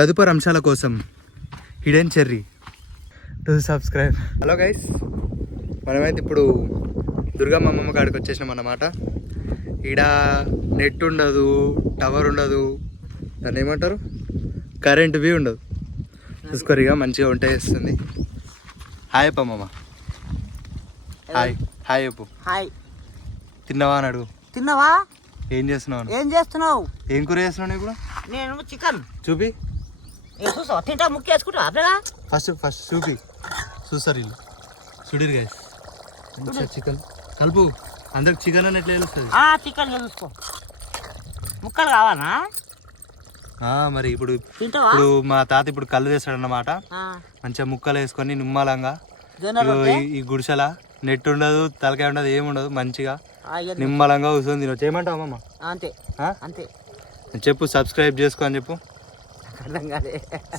తదుపరి అంశాల కోసం hidden cherry to subscribe. Hello guys, మనమైతే ఇప్పుడు దుర్గమ్మ అమ్మమ్మ కాడికి వచ్చేసినాం అన్నమాట. ఈడ నెట్ ఉండదు, టవర్ ఉండదు, దాన్ని ఏమంటారు, కరెంట్ బి ఉండదు. చూసుకోరిగా మంచిగా వంట చేస్తుంది. హాయ్ అప్ప అమ్మమ్మ. హాయ్ హాయ్ చెప్పు. హాయ్. తిన్నావా అని అడుగు. తిన్నావా? ఏం చేస్తున్నావు? ఏం చేస్తున్నావు? ఏం కూర చేస్తున్నావు ఇప్పుడు? నేను చికెన్. చూపి. చూసావా? తింటా ముక్కు వేసుకుంటా అప్పుడేగా. ఫస్ట్ చూపి. చూస్తారు వీళ్ళు, చూడిరు గైస్. చికెన్ కలుపు. అందరికి చికెన్ అని ఎట్లా తెలుస్తుంది? చికెన్ చూసుకో. ముక్కలు కావాలా మరి? ఇప్పుడు తింటావా? ఇప్పుడు మా తాత ఇప్పుడు కళ్ళు తెస్తాడన్నమాట. మంచిగా ముక్కలు వేసుకొని నిమ్మలంగా ఈ గుడిసెల నెట్ ఉండదు, తలకాయ ఉండదు, ఏముండదు, మంచిగా నిమ్మలంగా కూర్చొని తినొచ్చు. ఏమంటావు అమ్మమ్మ? అంతే అంతే. చెప్పు, సబ్స్క్రైబ్ చేసుకో అని చెప్పు.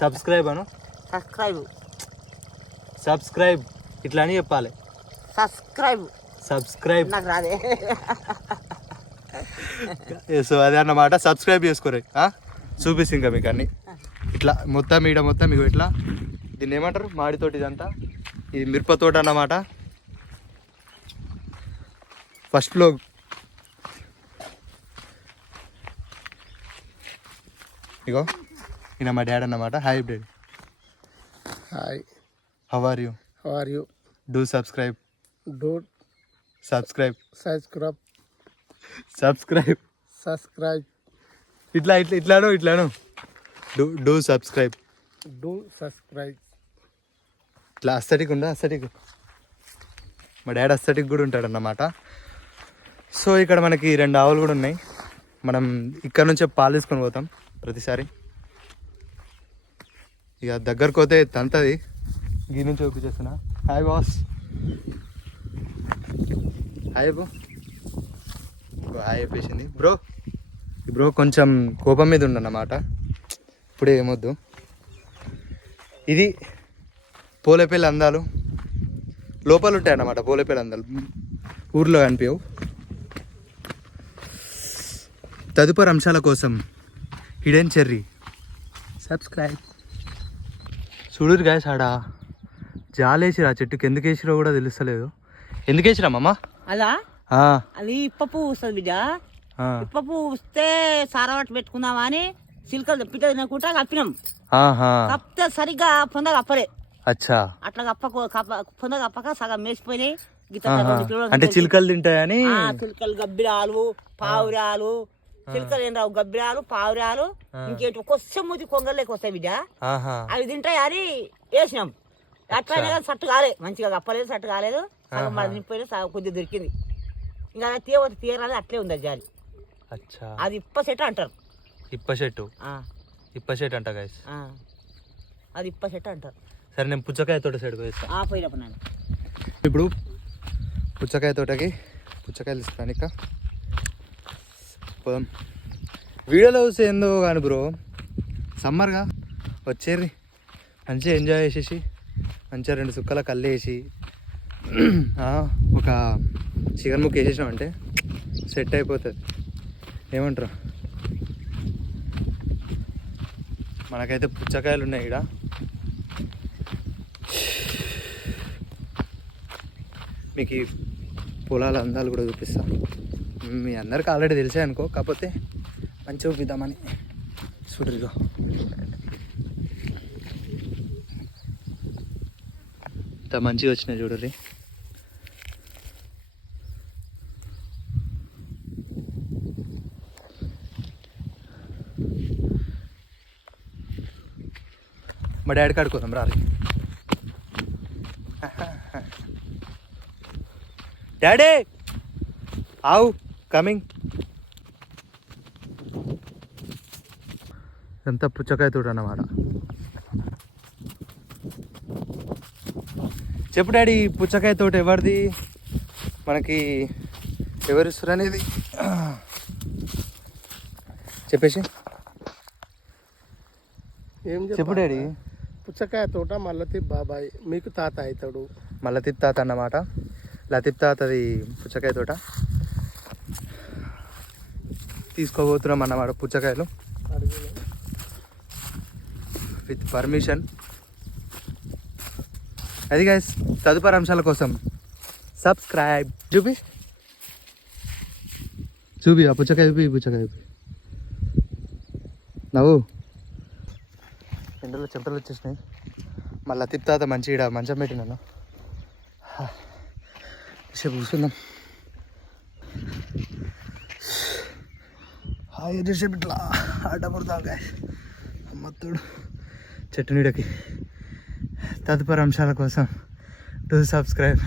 సబ్స్క్రైబ్ అను. సబ్స్క్రైబ్ ఇట్లా అని చెప్పాలి. సబ్స్క్రైబ్ నాకు రాదే. సో అదే అన్నమాట. సబ్స్క్రైబ్ చేసుకోరే. చూపిస్తుంది ఇంకా మీకు అన్ని ఇట్లా మొత్తం ఈడ మొత్తం మీకు ఇట్లా. దీన్ని ఏమంటారు? మాడితోటి. ఇదంతా ఇది మిరపతోట అన్నమాట. ఫస్ట్లో ఇగో ఈయన మా డాడీ అన్నమాట. Hi daddy. Hi. How are you? Do subscribe. Subscribe. ఇట్లాను. Do subscribe. ఇట్లా అస్థెటిక్ ఉందా? అస్థెటిక్. మా డాడీ అస్థెటిక్ కూడా ఉంటాడన్నమాట. సో ఇక్కడ మనకి 2 ఆవులు కూడా ఉన్నాయి. మనం ఇక్కడ నుంచే పాలు తీసుకొని పోతాం ప్రతిసారి. ఇక దగ్గరకు పోతే తంతది. గీ నుంచి చూపించేస్తున్నా. Hi boss. Hi bro. Hi చెప్పేసింది బ్రో కొంచెం కోపం మీద ఉండన్నమాట. ఇప్పుడే ఏమొద్దు. ఇది పోలేపల్లి అందాలు. లోపల ఉంటాయి అన్నమాట పోలేపల్లి అందాలు, ఊర్లో కనిపించవు. తదుపరి అంశాల కోసం హిడెన్ చెర్రీ సబ్స్క్రైబ్. చూడురు గాయస్, ఆడ జాలేసిరా చెట్టుకి. ఎందుకు వేసిరో కూడా తెలుస్తలేదు. ఎందుకు వేసిరామమ్మా? అలా అది ఇప్ప పువ్వు వస్తుంది బిడ్డ. ఇప్ప పువ్వు వస్తే సారవాటు పెట్టుకుందామా అని సిల్కలు పిట్ట తినకుండా కప్పినాం. కప్పితే సరిగ్గా పొంద కప్పలే. అచ్చా. అట్లా పొంద కప్పక సగం మేసిపోయినాయి. అంటే చిలుకలు తింటాయని. చిలుకలు, గబ్బిరాలు, పావురాలు. చిలుకలు ఏం రావు, గబ్బిరాలు, పావురాలు. ఇంకేంటి కొంచెం మూతి కొంగల్లోకి వస్తాయి బిడ్డ. అవి తింటాయి అని వేసినాం. అట్లనే కానీ సట్టు కాలేదు, మంచిగా కప్పలేదు, సట్టు కాలేదు. సగం మన నిండిపోయినా సగం కొద్దిగా దొరికింది. ఇంకా తీరాలి అట్లే ఉంది అది జాలి. అది ఇప్ప చెట్టు అంటారు. ఇప్ప చెట్టు అంట గైస్. అది ఇప్ప చెట్టు అంటారు. సరే, నేను పుచ్చకాయ తోట సైడ్ పోయినప్పుడు నేను ఇప్పుడు పుచ్చకాయ తోటకి పుచ్చకాయలు తీసుకురాను. ఇక పోదాం. వీడియోలో చూస్తే ఏందో కానీ బ్రో, సమ్మర్గా వచ్చేర్రి మంచిగా ఎంజాయ్ చేసేసి మంచిగా 2 సుక్కల కళ్ళు వేసి ఒక చికెన్ ముక్క వేసేసామంటే సెట్ అయిపోతుంది. ఏమంటారు? మనకైతే పుచ్చకాయలు ఉన్నాయి ఇక్కడ. మీకు ఈ పొలాల అందాలు కూడా చూపిస్తా. మీ అందరికి ఆల్రెడీ తెలిసే అనుకో, కాకపోతే మంచిగా చూపిద్దామని. చూడరుగా ఇంత మంచిగా వచ్చినాయి చూడర్రి. మా డాడీ కాడుకోదాం రాలి. డాడీ ఆవు కమింగ్. ఇదంతా పుచ్చకాయ తోట అన్నమాట. చెప్పు డాడీ, పుచ్చకాయ తోట ఎవరిది? మనకి ఎవరిస్తారు అనేది చెప్పేసి చెప్పు డాడీ. పుచ్చకాయ తోట మల్లతీప్ బాబాయ్, మీకు తాత అవుతాడు. మల్లతీప్ తాత అన్నమాట. లతీప్ తాతది పుచ్చకాయ తోట. తీసుకోబోతున్నాం అన్నమాట పుచ్చకాయలు. With permission. అది గైస్, తదుపరి అంశాల కోసం సబ్స్క్రైబ్. చూపి ఆ పుచ్చకాయ చూపి, ఈ పుచ్చకాయ చూపి. నవ్వు. ఎండలో చెమటలు వచ్చేసినాయి. మళ్ళీ తిప్పుతాత మంచి ఈడ మంచం పెట్టినాను. సేపు కూర్చుందాం. సేపు ఇట్లా ఆట పడతాం గాయ అమ్మతుడు చెట్టు నీడకి. తదుపరి అంశాల కోసం సబ్స్క్రైబ్.